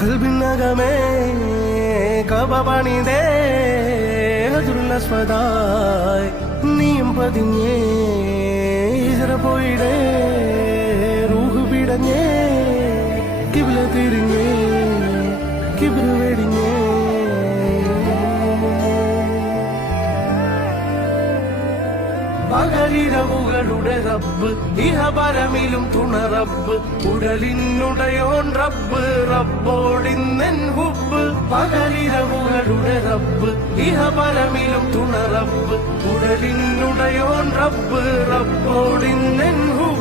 കൽബിനകമേ കബപണിതേ ഹജുറുൽ നീയും പതിഞ്ഞേ ഇജറ പോയിടേ റൂഹ് പിടഞ്ഞേ കിബില തിരിഞ്ഞേ കിബില വെടിഞ്ഞേ പകലിരവുകളുടെ റബ്ബ് ഇഹപരമിലും തുണ റബ്ബ് ഉടലിനുടയോൻ റബ്ബ് റബ്ബോടിന്നെൻ ഹുബ് പകലിരവുകളുടെ റബ്ബ് ഇഹപരമിലും തുണ റബ്ബ് ഉടലിനുടയോൻ റബ്ബ് റബ്ബോടിന്നെൻ ഹുബ്